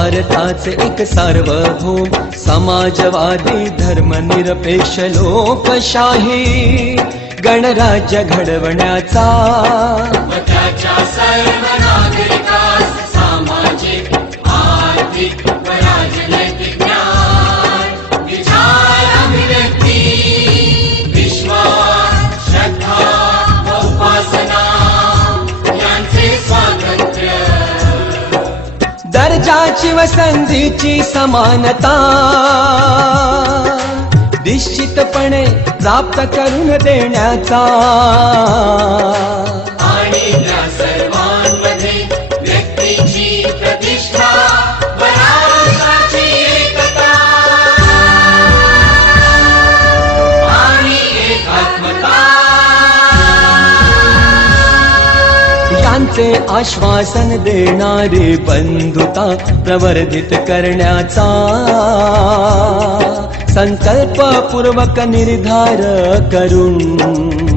भारताचे एक सार्वभौम समाजवादी धर्मनिरपेक्ष लोकशाही गणराज्य घडवण्याचा व त्याच्या सर्व नागरिकास सामाजिक आर्थिक व राजनैतिक न्याय विचार अभिव्यक्ती विश्वास श्रद्धा व उपासना यांचे स्वातंत्र्य दर्जाची व संधीची समानता निश्चितपणे प्राप्त करून देण्याचा आणि त्या सर्वांमध्ये व्यक्तीची प्रतिष्ठा व राष्ट्राची एकता आणि एकात्मता यांचे आश्वासन देणारी बंधुता प्रवर्धित करण्याचा संकल्पपूर्वक निर्धार करून